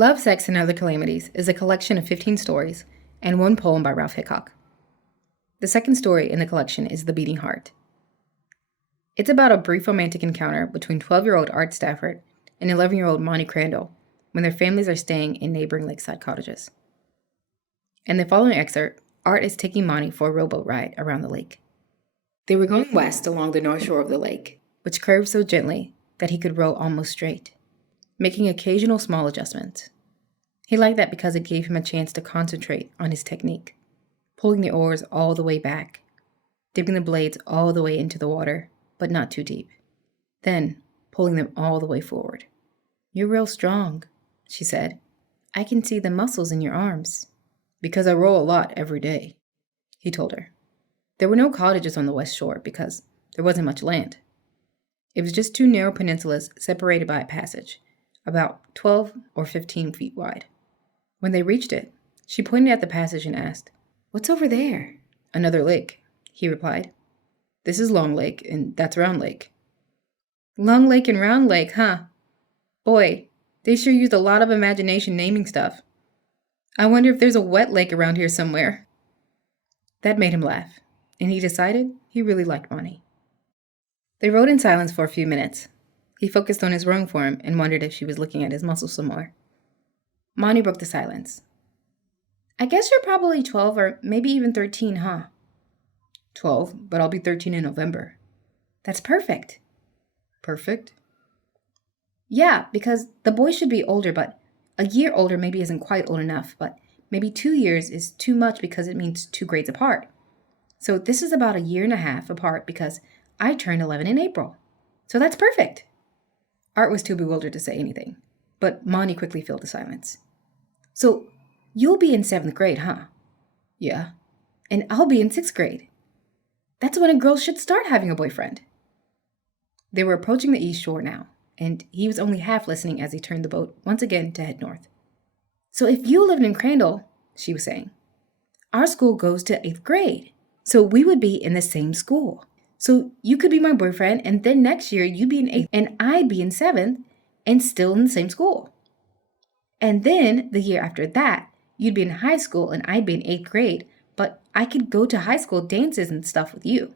Love, Sex, and Other Calamities is a collection of 15 stories and one poem by Ralph Hickok. The second story in the collection is The Beating Heart. It's about a brief romantic encounter between 12-year-old Art Stafford and 11-year-old Monty Crandall when their families are staying in neighboring lakeside cottages. In the following excerpt, Art is taking Monty for a rowboat ride around the lake. They were going west along the north shore of the lake, which curved so gently that he could row almost straight, making occasional small adjustments. He liked that because it gave him a chance to concentrate on his technique, pulling the oars all the way back, dipping the blades all the way into the water, but not too deep, then pulling them all the way forward. "You're real strong," she said. "I can see the muscles in your arms." "Because I row a lot every day," he told her. There were no cottages on the west shore because there wasn't much land. It was just two narrow peninsulas separated by a passage, about 12 or 15 feet wide. When they reached it, she pointed at the passage and asked, "What's over there?" "Another lake," he replied. "This is Long Lake, and that's Round Lake." "Long Lake and Round Lake, huh? Boy, they sure used a lot of imagination naming stuff. I wonder if there's a wet lake around here somewhere." That made him laugh, and he decided he really liked Monty. They rowed in silence for a few minutes. He focused on his rowing form and wondered if she was looking at his muscles some more. Monty broke the silence. "I guess you're probably 12 or maybe even 13, huh?" 12, but I'll be 13 in November. "That's perfect." "Perfect?" "Yeah, because the boy should be older, but a year older maybe isn't quite old enough, but maybe 2 years is too much because it means 2 grades apart. So this is about a year and a half apart because I turned 11 in April. So that's perfect." Art was too bewildered to say anything, but Monty quickly filled the silence. "So you'll be in 7th grade, huh?" "Yeah." "And I'll be in 6th grade. That's when a girl should start having a boyfriend." They were approaching the east shore now, and he was only half listening as he turned the boat once again to head north. "So if you lived in Crandall," she was saying, "our school goes to 8th grade. So we would be in the same school. So you could be my boyfriend, and then next year you'd be in 8th, and I'd be in 7th, and still in the same school. And then the year after that, you'd be in high school, and I'd be in 8th grade, but I could go to high school dances and stuff with you.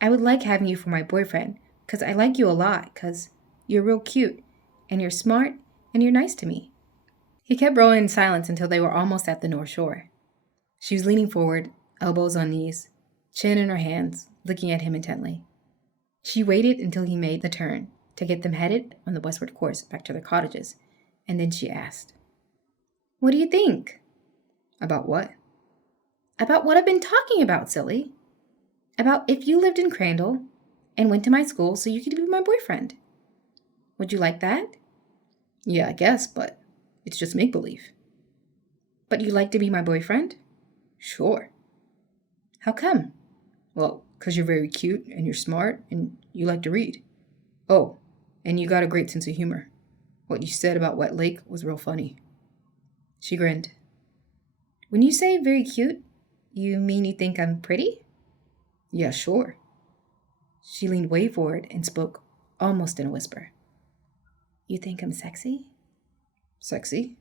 I would like having you for my boyfriend, because I like you a lot, because you're real cute, and you're smart, and you're nice to me." He kept rowing in silence until they were almost at the north shore. She was leaning forward, elbows on knees, chin in her hands, looking at him intently. She waited until he made the turn to get them headed on the westward course back to their cottages, and then she asked, "What do you think?" "About what?" "About what I've been talking about, silly. About if you lived in Crandall and went to my school so you could be my boyfriend. Would you like that?" "Yeah, I guess, but it's just make-believe." "But you'd like to be my boyfriend?" "Sure." "How come?" "Well, 'cause you're very cute, and you're smart, and you like to read. Oh, and you got a great sense of humor. What you said about Wet Lake was real funny." She grinned. "When you say very cute, you mean you think I'm pretty?" "Yeah, sure." She leaned way forward and spoke almost in a whisper. "You think I'm sexy?" "Sexy?"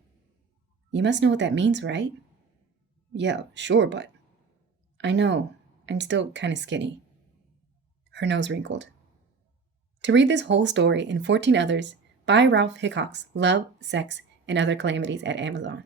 "You must know what that means, right?" "Yeah, sure, but..." "I know. I'm still kind of skinny." Her nose wrinkled. To read this whole story and 14 others, buy Ralph Hickok's Love, Sex, and Other Calamities at Amazon.